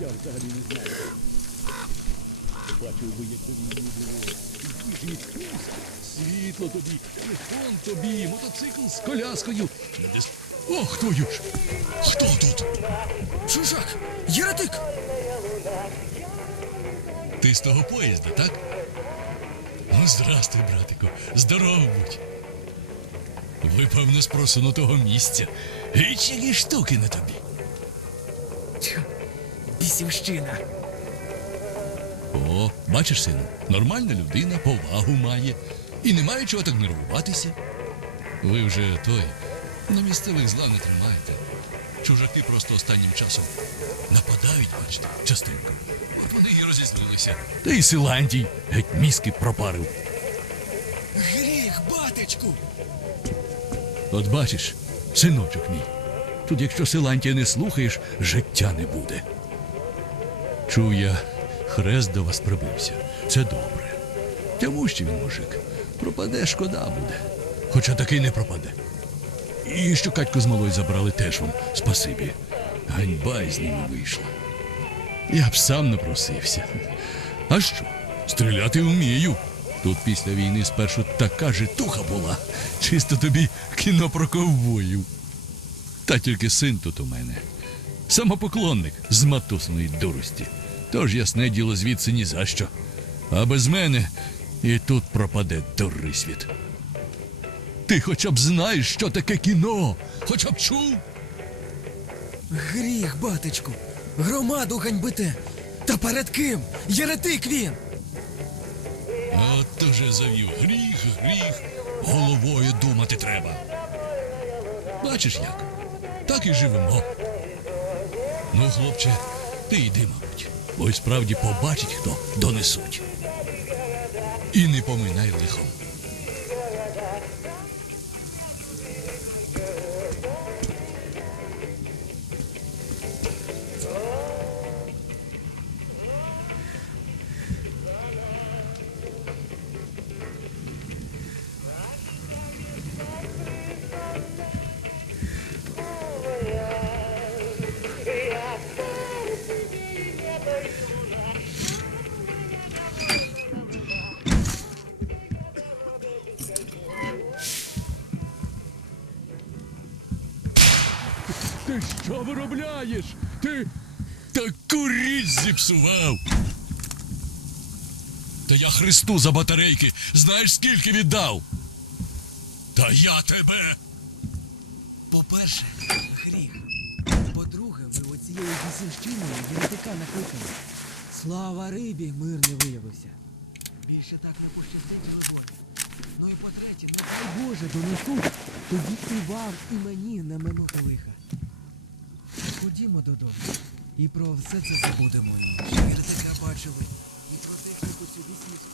Я взагалі світло тобі, телефон тобі, мотоцикл з коляскою. Надис... О, хто є ж? Хто тут? Чужак! Єретик! Ти з того поїзда, так? Ну, здрастуй, братику. Здорово будь. Ви, певно, з просунутого місця. Гіч які штуки на тобі. Бісівщина. О, бачиш, сину, нормальна людина, повагу має. І немає чого так нервуватися. Ви вже той на місцевих зла не тримаєте. Чужаки просто останнім часом нападають, бачите, частенько. От вони і розізлилися. Та й Силантій геть мізки пропарив. Гріх, батечку! От бачиш, синочок мій, тут якщо Силантія не слухаєш, життя не буде. Чув я, хрест до вас прибився. Це добре. Тямущий він мужик. Пропаде, шкода буде. Хоча такий не пропаде. І що Катьку з малою забрали теж вам спасибі. Ганьба із ними вийшла. Я б сам напросився. А що? Стріляти вмію. Тут після війни спершу така житуха була. Чисто тобі кіно про ковбоїв. Та тільки син тут у мене. Самопоклонник з матусної дурості. Тож ясне діло звідси ні за що. А без мене і тут пропаде дурий світ. Ти хоча б знаєш, що таке кіно, хоча б чув. Гріх, батечку! Громаду ганьбите! Та перед ким? Єретик він! От же завів гріх, гріх, головою думати треба. Бачиш як? Так і живемо. Ну, хлопче, ти йди, мабуть, бо й справді побачить, хто донесуть. І не поминай лихом. Ти що виробляєш? Ти таку річ зіпсував. Та я Христу за батарейки знаєш скільки віддав? Та я тебе. По-перше, гріх. По-друге, ви оцією бісівщиною єретика накликали. Слава рибі, мир не виявився. Більше так не пощастить Миргоні. Ну і по-третє, не дай Боже, донесуть, тоді і вам, і мені не минути лиха. Ходімо додому. І про все це забудемо. Що я бачили. І про техніку цю бісівську.